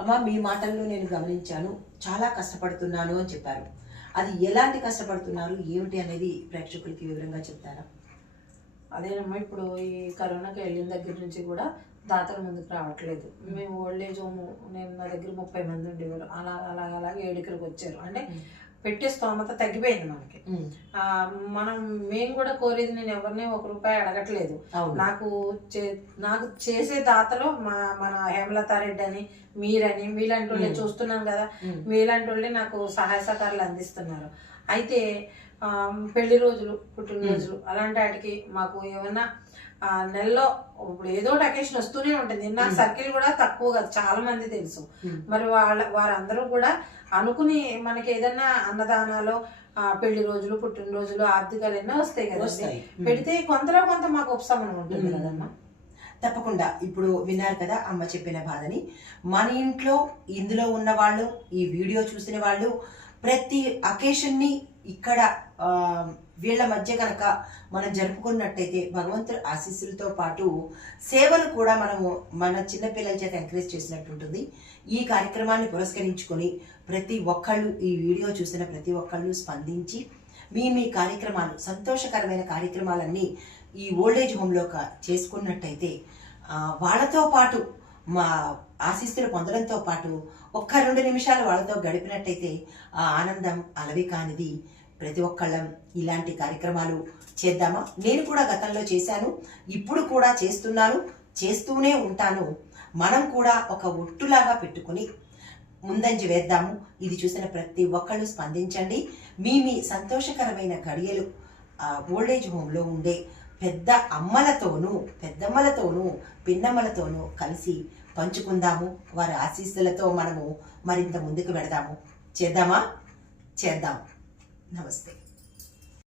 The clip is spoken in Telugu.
అమ్మ మీ మాటల్లో నేను గమనించాను, చాలా కష్టపడుతున్నాను అని చెప్పారు. అది ఎలాంటి కష్టపడుతున్నారు ఏమిటి అనేది ప్రేక్షకులకి వివరంగా చెప్తారా? అదేనమ్మా, ఇప్పుడు ఈ కరోనాకి వెళ్ళిన దగ్గర నుంచి కూడా దాతల ముందుకు రావట్లేదు. మేము ఓల్డ్ ఏజ్ హోమ్, నేను నా దగ్గర 30 మంది ఉండేవారు. అలాగే ఏడుకలకు వచ్చారు. అంటే పెట్టే స్తోమత తగ్గిపోయింది మనకి. మేము కూడా కోరేది, నేను ఎవరిని ₹1 అడగట్లేదు. నాకు చేసే దాతలో మన హేమలతారెడ్డి అని, మీరని, మీలాంటి వాళ్ళే చూస్తున్నాను కదా, మీలాంటి వాళ్ళే నాకు సహాయ సహకారాలు అందిస్తున్నారు. అయితే పెళ్లి రోజులు, పుట్టినరోజులు అలాంటి వాటికి మాకు ఏమన్నా నెలలో ఇప్పుడు ఏదో ఒకటి అకేషన్ వస్తూనే ఉంటుంది. నాకు సర్కిల్ కూడా తక్కువ కదా, చాలా మంది తెలుసు. మరి వారందరూ కూడా అనుకుని మనకి ఏదన్నా అన్నదానాలు, పెళ్లి రోజులు, పుట్టినరోజులు, ఆర్థికాలు ఎన్నో వస్తాయి కదా, పెడితే కొంతలో కొంత మాకు ఉపశమనం ఉంటుంది కదమ్మా. తప్పకుండా. ఇప్పుడు విన్నారు కదా అమ్మ చెప్పిన బాధని. మన ఇంట్లో ఇందులో ఉన్న వాళ్ళు, ఈ వీడియో చూసిన వాళ్ళు ప్రతి అకేషన్ని ఇక్కడ వీళ్ళ మధ్య కనుక మనం జరుపుకున్నట్టయితే భగవంతుడి ఆశీస్సులతో పాటు సేవలు కూడా మనము మన చిన్నపిల్లల చేత ఎంకరేజ్ చేసినట్టు ఉంటుంది. ఈ కార్యక్రమాన్ని పురస్కరించుకొని ప్రతి ఒక్కళ్ళు, ఈ వీడియో చూసిన ప్రతి ఒక్కళ్ళు స్పందించి మీ కార్యక్రమాలు, సంతోషకరమైన కార్యక్రమాలన్నీ ఈ ఓల్డేజ్ హోమ్లో చేసుకున్నట్టయితే వాళ్ళతో పాటు మా ఆశీస్సులు పొందడంతో పాటు 1-2 నిమిషాలు వాళ్ళతో గడిపినట్టయితే ఆ ఆనందం అలవి కానిది. ప్రతి ఒక్కళ్ళం ఇలాంటి కార్యక్రమాలు చేద్దామా? నేను కూడా గతంలో చేశాను, ఇప్పుడు కూడా చేస్తున్నాను, చేస్తూనే ఉంటాను. మనం కూడా ఒక ఒట్టులాగా పెట్టుకుని ముందంజ వేద్దాము. ఇది చూసిన ప్రతి ఒక్కళ్ళు స్పందించండి. మీ సంతోషకరమైన గడియలు ఓల్డేజ్ హోమ్లో ఉండే పెద్ద అమ్మలతోనూ, పెద్దమ్మలతోనూ, పిన్నమ్మలతోనూ కలిసి పంచుకుందాము. వారి ఆశీస్సులతో మనము మరింత ముందుకు వెడదాము. చేద్దామా? చేద్దాం. నమస్తే.